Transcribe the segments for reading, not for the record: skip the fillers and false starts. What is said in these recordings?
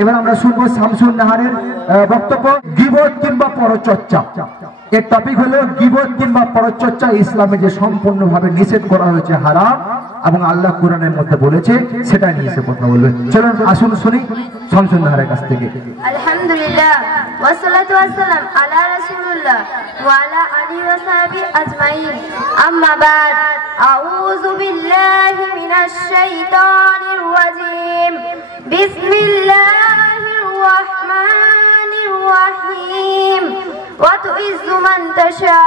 এবার আমরা শুনবো শামসুন নাহারের বক্তব্য, গীবত কিংবা পরচর্চা। এর টপিক হলো গীবত কিংবা পরচর্চা ইসলামে যে সম্পূর্ণভাবে নিষেধ করা হয়েছে, হারাম, এবং আল্লাহ কোরআনের মধ্যে বলেছে, সেটা নিয়ে এসে কথা বলবে। চলুন আসুন শুনি শামসুন নাহারের কাছ থেকে। আলহামদুলিল্লাহ ওয়াসসালাতু ওয়াসসালাম আলা রাসূলিল্লাহ ওয়া আলা আলিহি ওয়া সাহবিহি আজমাইন, আম্মা বাদ। আউযু বিল্লাহি মিনাশ শাইতানির রাজীম। বিসমিল্লাহির রাহমানির রাহিম। ওয়া তুইজ্জু মান তাশা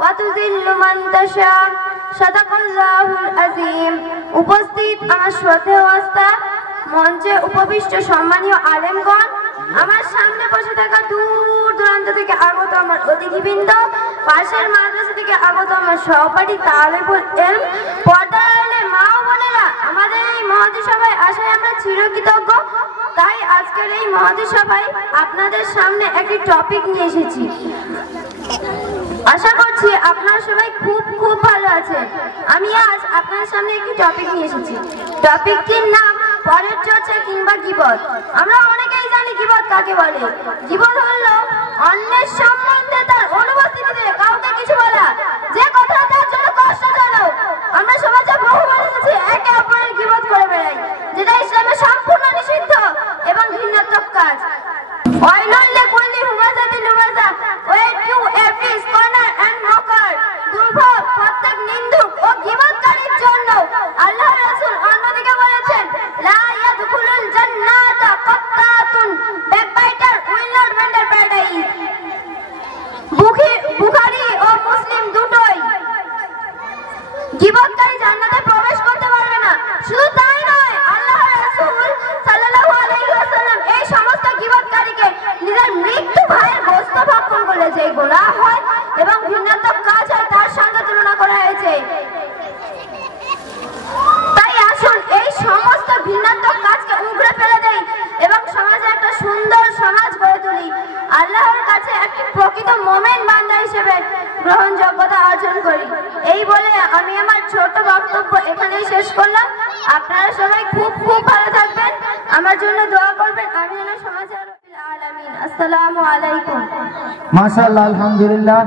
ওয়া তুযিল্লু মান তাশা। সাদাকাল্লাহুল আযীম। উপস্থিত আমার শ্রদ্ধেয় ওস্তাদ, মঞ্চে উপবিষ্ট সম্মানীয় আলেমগণ, আমার সামনে বসে থাকা দূর দূরান্ত থেকে আগত আমার অতিথিবৃন্দ, পাশের মাদ্রাসা থেকে আগত আমার সহপাঠী তালেবুল ইলম, পর্দার আড়ালে মা ও বোনেরা, আমাদের এই মহতী সভায় আসায় আমরা চিরকৃতজ্ঞ। তাই আজকের এই মহতী সভায় আপনাদের সামনে একটি টপিক নিয়ে এসেছি। আশা করছি আপনারা সবাই খুব খুব ভালো আছেন। আমি আজ আপনাদের সামনে একটি টপিক নিয়ে এসেছি। টপিকটির নাম পরচর্চা কিংবা গীবত। আমরা অনেকেই জানি গীবত কাকে বলে। গীবত হলো অন্যের সম্বন্ধে তার অনুপস্থিতিতে কাউকে কিছু বলা, যে কথা তার জন্য কষ্টজনক। আমরা সমাজে বহুবার দেখেছি একে অপরের গীবত করে বেড়াই, যেটা ইসলামে সম্পূর্ণ নিষিদ্ধ এবং ঘৃণাত্মক কাজ। ওয়াইলুল লিকুল্লি হুমাযাতিন লুমাযা ওয়া টু এভরি স্কনার এন্ড মকার। দুর্ভোগ প্রত্যেক নিন্দুক ও গীবতকারীর জন্য। আল্লাহ রাসূল অন্যদিকে বলেছেন, লা ইয়াদখুলুল জান্নাতা কাত্তাতুন, backbiter will not enter paradise. Bukhari ও মুসলিম দুটোই। গীবতকারী জান্নাতে প্রবেশ করতে পারবে না। শুধু তাই নয়, আল্লাহ রাসূল সাল্লাল্লাহু আলাইহি ওয়াসাল্লাম এই সমস্ত গীবতকারীকে নিজের মৃত্যু ভাইয়ের গোশত ভক্ষণ করলে যে গুনাহ হয় এবং ঘৃণাত্মক কাজ হয় তার সঙ্গে তুলনা করা হয়েছে। তাই আসুন এই সমস্ত ঘৃণাত্মক কাজকে উগড়ে ফেলে দেই এবং সমাজে একটা সুন্দর সমাজ গড়ে তুলি। আল্লাহর কাছে একটি প্রকৃত মুমিন বান্দা হিসেবে গ্রহণযোগ্যতা অর্জন করি। এই বলে আমি আমার ছোট বক্তব্য এখানেই শেষ করলাম। আপনারা সবাই খুব খুব ভালো থাকবেন, আমার জন্য দোয়া করবেন। আমি যেন সমাজে আলামিন। আসসালামু আলাইকুম। মাশাআল্লাহ, আলহামদুলিল্লাহ।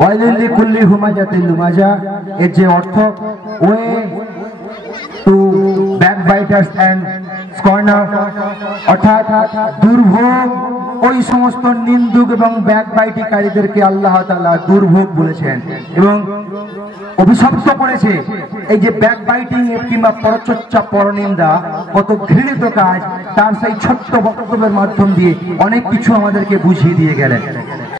ওয়াইলুল লিকুল্লি হুমাযাতিন লুমাযা, এর যে অর্থ, ওয়ে টু ব্যাকবাইটার্স এন্ড স্কর্নার, অর্থাৎ দুর্ভোগ ওই সমস্ত নিন্দুক এবং ব্যাকবাইটিকারীদেরকে আল্লাহ তাআলা দুর্ভোগ বলেছেন এবং অভিশপ্ত করেছে। এই যে ব্যাকবাইটিং কিংবা পরচর্চা, পরনিন্দা কত ঘৃণিত কাজ, তার সেই ছোট্ট বক্তব্যের মাধ্যম দিয়ে অনেক কিছু আমাদেরকে বুঝিয়ে দিয়ে গেলেন।